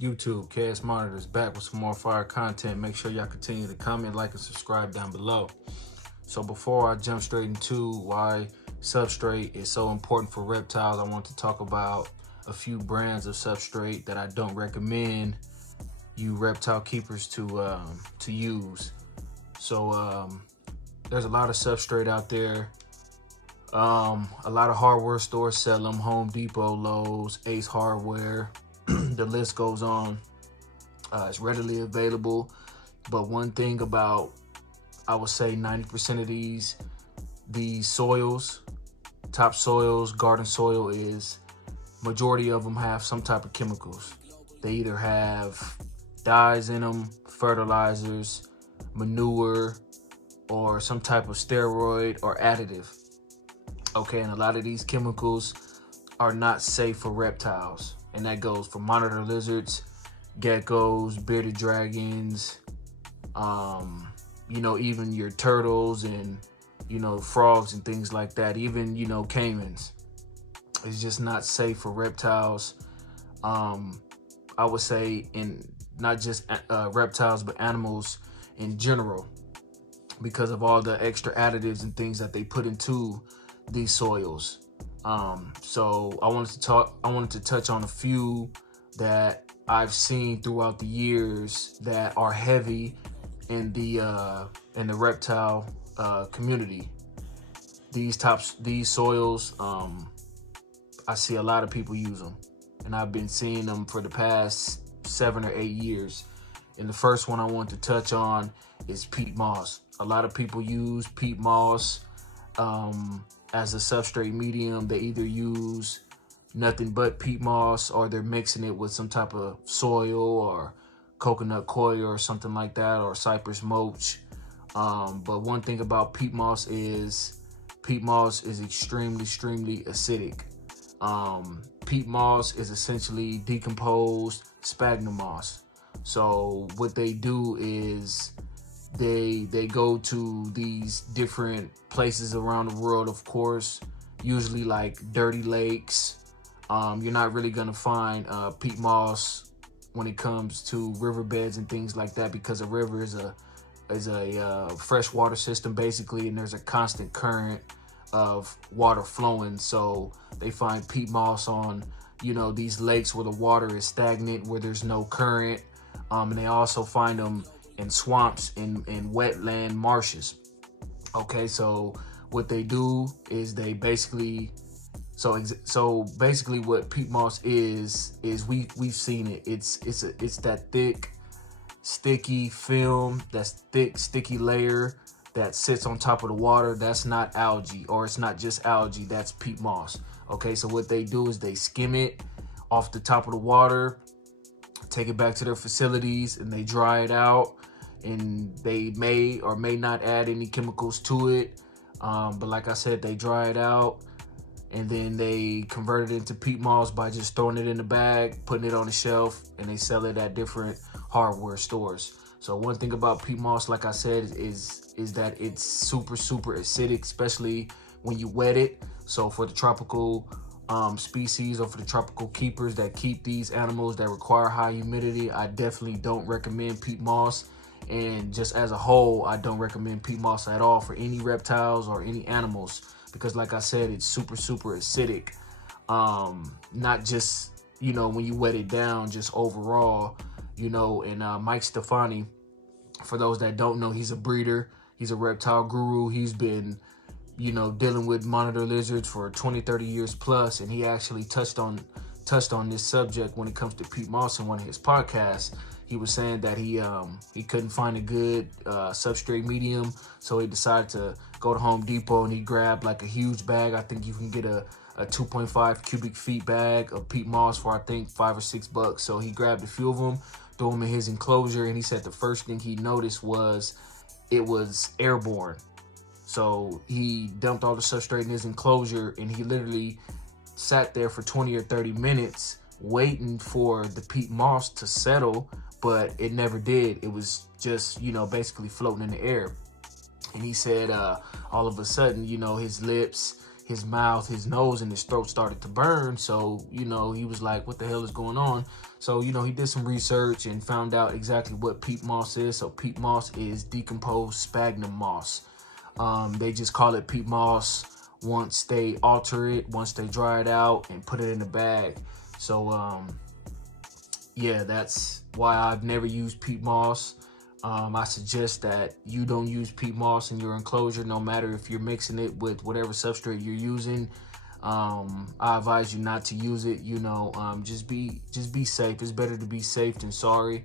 YouTube, KS Monitors, back with some more fire content. Make sure y'all continue to comment, like, and subscribe down below. So before I jump straight into why substrate is so important for reptiles, I want to talk about a few brands of substrate that I don't recommend you reptile keepers to use. So there's a lot of substrate out there. A lot of hardware stores sell them: Home Depot, Lowe's, Ace Hardware. The list goes on. It's readily available. But one thing about, I would say 90% of these soils, topsoils, garden soil, is majority of them have some type of chemicals. They either have dyes in them, fertilizers, manure, or some type of steroid or additive. Okay, and a lot of these chemicals are not safe for reptiles. And that goes for monitor lizards, geckos, bearded dragons, even your turtles and, frogs and things like that. Even, caimans. It's just not safe for reptiles. I would say in not just reptiles, but animals in general, because of all the extra additives and things that they put into these soils. So I wanted to touch on a few that I've seen throughout the years that are heavy in the reptile community. These soils, I see a lot of people use them, and I've been seeing them for the past 7 or 8 years. And the first one I want to touch on is peat moss. A lot of people use peat moss as a substrate medium. They either use nothing but peat moss, or they're mixing it with some type of soil or coconut coir or something like that, or cypress mulch. But one thing about peat moss is extremely acidic. Peat moss is essentially decomposed sphagnum moss. So what they do is they go to these different places around the world, of course, usually like dirty lakes. You're not really gonna find peat moss when it comes to riverbeds and things like that, because a river is a freshwater system basically, and there's a constant current of water flowing. So they find peat moss on these lakes where the water is stagnant, where there's no current, and they also find them in swamps and wetland marshes. Okay, so what they do is they basically what peat moss is we've seen it. It's that thick, sticky film, that's thick, sticky layer that sits on top of the water. That's not algae, or it's not just algae, that's peat moss. Okay, so what they do is they skim it off the top of the water, take it back to their facilities, and they dry it out. And they may or may not add any chemicals to it. But like I said, they dry it out, and then they convert it into peat moss by just throwing it in the bag, putting it on the shelf, and they sell it at different hardware stores. So one thing about peat moss, like I said, is that it's super acidic, especially when you wet it. So for the tropical species, or for the tropical keepers that keep these animals that require high humidity, I definitely don't recommend peat moss. And just as a whole, I don't recommend peat moss at all for any reptiles or any animals, because like I said, it's super acidic. Not just, when you wet it down, just overall, and Mike Stefani, for those that don't know, he's a breeder. He's a reptile guru. He's been, dealing with monitor lizards for 20-30 years plus. And he actually touched on this subject when it comes to peat moss in one of his podcasts. He was saying that he couldn't find a good substrate medium, so he decided to go to Home Depot, and he grabbed like a huge bag. I think you can get a 2.5 cubic feet bag of peat moss for, I think, $5 or $6. So he grabbed a few of them, threw them in his enclosure, and he said the first thing he noticed was it was airborne. So he dumped all the substrate in his enclosure, and he literally sat there for 20 or 30 minutes waiting for the peat moss to settle, but it never did. It was just, basically floating in the air. And he said all of a sudden, his lips, his mouth, his nose, and his throat started to burn. So, he was like, what the hell is going on? So, you know, he did some research and found out exactly what peat moss is. So peat moss is decomposed sphagnum moss. They just call it peat moss once they alter it, once they dry it out and put it in a bag. So, yeah, that's why I've never used peat moss. I suggest that you don't use peat moss in your enclosure, no matter if you're mixing it with whatever substrate you're using. I advise you not to use it. You know, just be safe. It's better to be safe than sorry.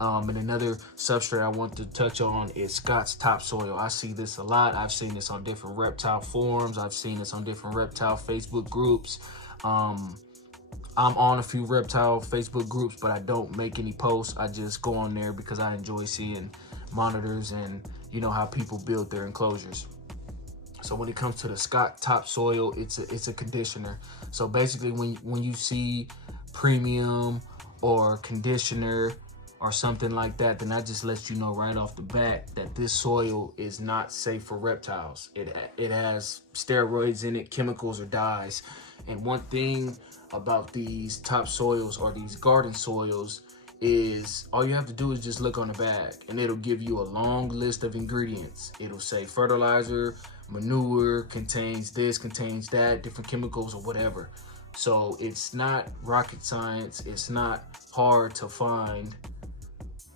And another substrate I want to touch on is Scott's topsoil. I see this a lot. I've seen this on different reptile forums. I've seen this on different reptile Facebook groups. I'm on a few reptile Facebook groups, but I don't make any posts. I just go on there because I enjoy seeing monitors and, you know, how people build their enclosures. So when it comes to the Scott topsoil, it's a conditioner. So basically, when you see premium or conditioner or something like that, then that just lets you know right off the bat that this soil is not safe for reptiles. It has steroids in it, chemicals or dyes. And one thing about these topsoils or these garden soils is all you have to do is just look on the bag and it'll give you a long list of ingredients. It'll say fertilizer, manure, contains this, contains that, different chemicals or whatever. So it's not rocket science. It's not hard to find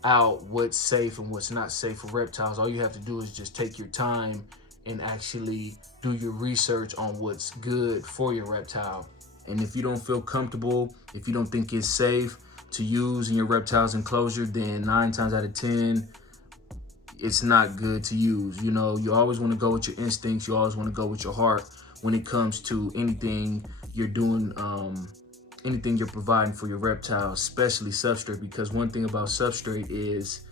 out what's safe and what's not safe for reptiles. All you have to do is just take your time and actually do your research on what's good for your reptile. And if you don't feel comfortable, if you don't think it's safe to use in your reptile's enclosure, then 9 times out of 10, it's not good to use. You know, you always want to go with your instincts. You always want to go with your heart when it comes to anything you're doing, anything you're providing for your reptile, especially substrate. Because one thing about substrate is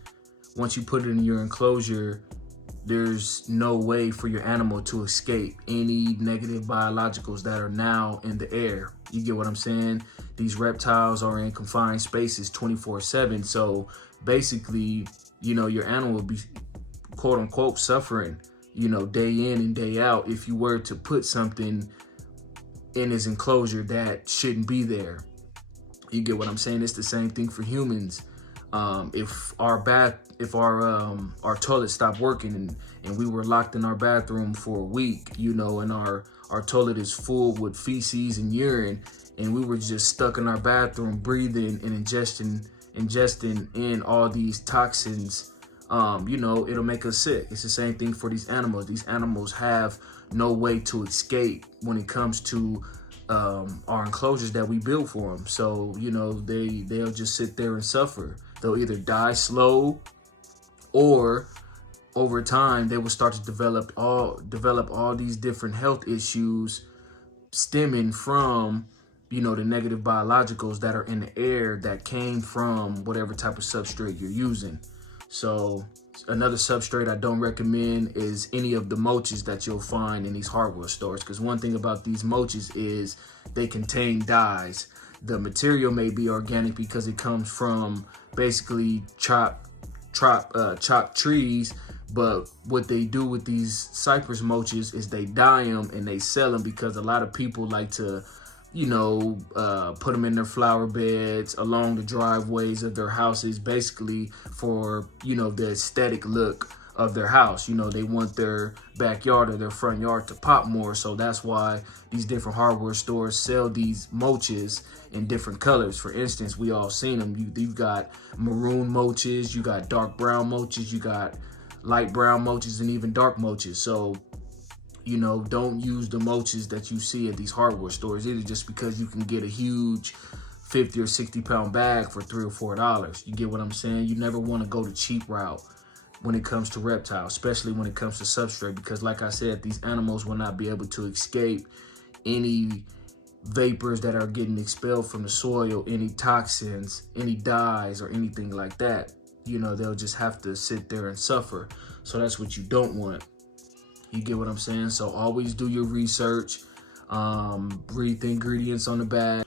once you put it in your enclosure, there's no way for your animal to escape any negative biologicals that are now in the air. You get what I'm saying? These reptiles are in confined spaces 24/7. So basically, you know, your animal will be quote unquote suffering, you know, day in and day out if you were to put something in his enclosure that shouldn't be there. You get what I'm saying? It's the same thing for humans. If our toilet stopped working and we were locked in our bathroom for a week, you know, and our toilet is full with feces and urine, and we were just stuck in our bathroom breathing and ingesting in all these toxins, you know, it'll make us sick. It's the same thing for these animals. These animals have no way to escape when it comes to our enclosures that we build for them. So, you know, they'll just sit there and suffer. They'll either die slow, or over time they will start to develop all these different health issues stemming from, you know, the negative biologicals that are in the air that came from whatever type of substrate you're using. So another substrate I don't recommend is any of the mulches that you'll find in these hardware stores, because one thing about these mulches is they contain dyes. The material may be organic because it comes from basically chopped trees, but what they do with these cypress mulches is they dye them and they sell them, because a lot of people like to, you know, put them in their flower beds along the driveways of their houses, basically for, you know, the aesthetic look of their house. You know, they want their backyard or their front yard to pop more. So that's why these different hardware stores sell these mulches in different colors. For instance, we all seen them. You've got maroon mulches, you got dark brown mulches, you got light brown mulches, and even dark mulches. So, you know, don't use the mulches that you see at these hardware stores either, just because you can get a huge 50 or 60 pound bag for $3 or $4. You get what I'm saying? You never want to go the cheap route when it comes to reptiles, especially when it comes to substrate, because like I said, these animals will not be able to escape any vapors that are getting expelled from the soil, any toxins, any dyes, or anything like that. You know, they'll just have to sit there and suffer. So that's what you don't want. You get what I'm saying? So always do your research, read the ingredients on the bag.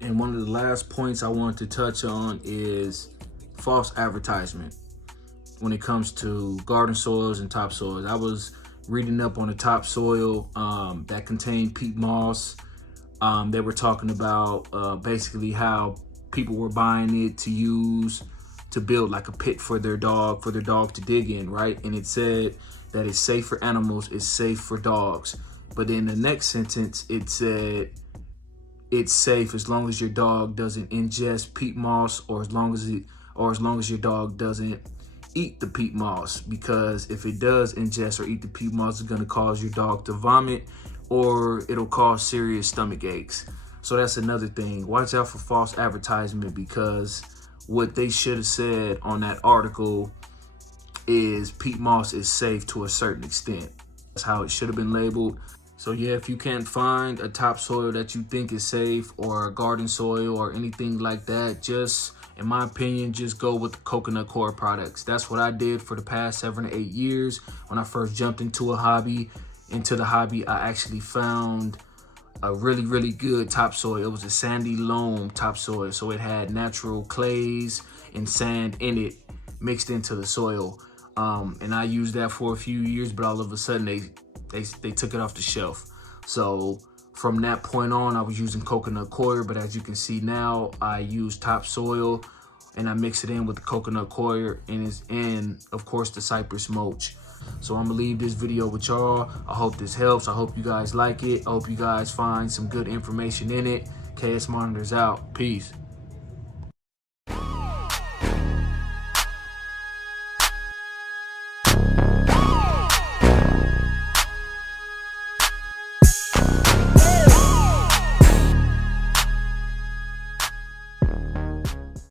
And one of the last points I want to touch on is false advertisement when it comes to garden soils and topsoils. I was reading up on the topsoil that contained peat moss. They were talking about basically how people were buying it to use to build like a pit for their dog to dig in, right? And it said that it's safe for animals, it's safe for dogs. But in the next sentence, it said it's safe as long as your dog doesn't ingest peat moss, or as long as your dog doesn't eat the peat moss, because if it does ingest or eat the peat moss, it's going to cause your dog to vomit, or it'll cause serious stomach aches. So that's another thing. Watch out for false advertisement, because what they should have said on that article is peat moss is safe to a certain extent. That's how it should have been labeled. So yeah, if you can't find a topsoil that you think is safe, or a garden soil or anything like that, just, in my opinion, just go with the coconut coir products. That's what I did for the past 7 to 8 years. When I first jumped into the hobby, I actually found a really good topsoil. It was a sandy loam topsoil, so it had natural clays and sand in it mixed into the soil. And I used that for a few years, but all of a sudden they took it off the shelf. So from that point on, I was using coconut coir, but as you can see now, I use topsoil and I mix it in with the coconut coir, and it's in, of course, the cypress mulch. So I'm gonna leave this video with y'all. I hope this helps. I hope you guys like it. I hope you guys find some good information in it. KS Monitors out. Peace.